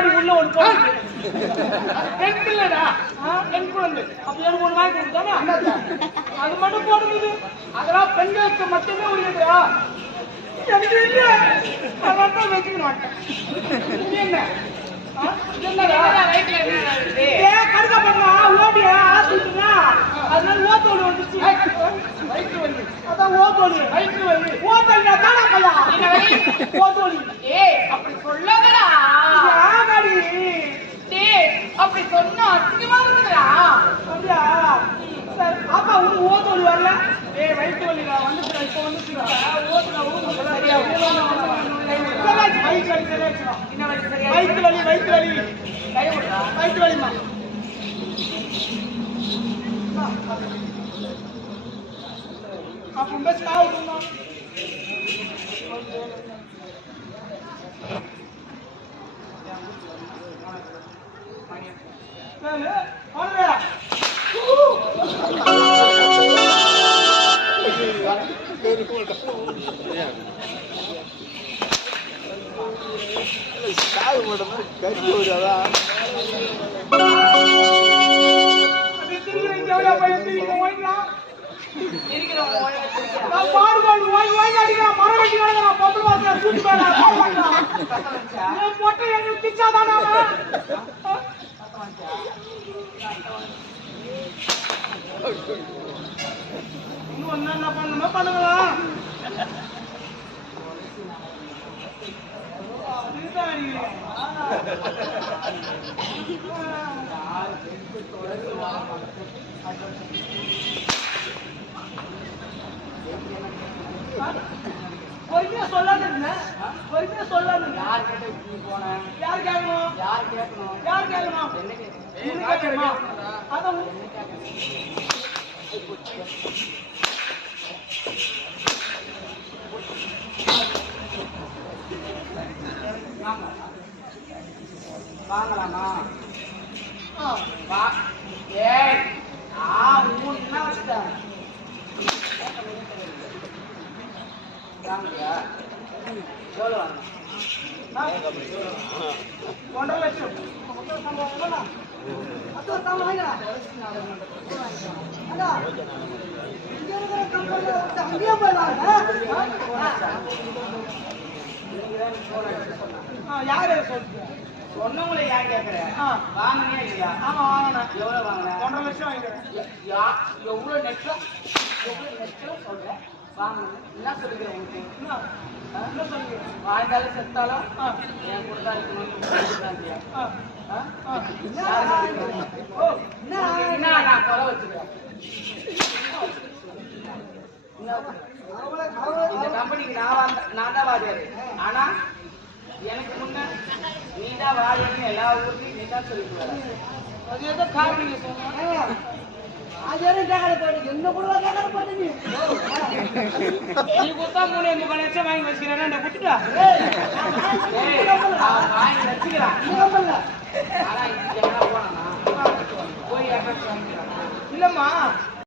முன்னாடி உள்ள ஒரு போட்டு பெண் பிள்ளைடா. பெண் குழந்தை. அப்ப எனக்கு ஒரு வாங்கி கொடுத்தானா அது மட்டும் போடுறது அதெல்லாம் பெண்களுக்கு மட்டுமே உரியதுடா எனக்கு இல்ல. அதான் வச்சுக்க மாட்டேன் என்ன? என்னடா? வயிற்றுல என்ன இருக்கு? ஏ சொன்னா அசிங்கமா இருக்குதுடா. அப்படியா? சரி அப்பா உனக்கு ஓத்தோடு வரல. ஏய் வயிற்று வலி வந்துச்சுடா இப்போ சரியா வயிற்று வலி சரியாச்சுடா என்ன வலி சரியா? வயிற்று வலி வயிற்று வலி. வயிற்று வலிமா அப்ப பஸ் காவுமா இருக்கிறவங்க ஓட வச்சிருக்கியா? நான் பாடுபாடு வாங்கி மரம் வெட்டி பிச்சாதானா இன்னும் என்ன பண்ணுமோ பண்ணுங்களாம் பொறுமையா சொல்லாம பொறுமையா சொல்லாம யார் கேட்டு போனேன் போன? யார் கேட்கணும் யார் கேட்கணும்? யார் கேட்கணும் என்ன கேட்கணும்? வாங்கலாமா ஆ. வா. ஏ ஆ மூணு என்ன வச்சுட்டேன் வாங்கலையா எவ்வளோ வாங்க? ஒன்றரை லட்சம் அங்கேயே போயிடலாங்க. யாரு சொன்னவங்கள ஏன் கேக்குறேன் வாங்கினே இல்லையா ஆமா வாங்கினேன். எவ்வளோ வாங்கினேன் ஒன்றரை லட்சம் வாங்கிக்கிறேன். யா எவ்வளோ நெட்டம் எவ்வளோ நெட்டம் வாங்கணும் என்ன உங்களுக்கு? என்ன? சொல்லுங்க? வாழ்ந்தாலும் செத்தாலும் என் கூட தான் இருக்கணும் நான் கொலை வச்சுக்கிறேன் அவளை- அவளை- இந்த கம்பெனிக்கு நான் தான் வாதியாரு. ஆனா எனக்கு முன்ன நீ தான் வாதியாருன்னு எல்லா ஊர்லயும் நீ தான் சொல்லிட்டு அது ஏதோ காரணம் சொன்னா போட்டு என்ன கூட கேட்கற போட்டு நீ. நீ கொடுத்தா மூணு முக்கால் லட்சம் வாங்கி வச்சுக்கிறேன் என்ன அவன் வாங்கி வச்சுக்கிறான் போய் இல்லம்மா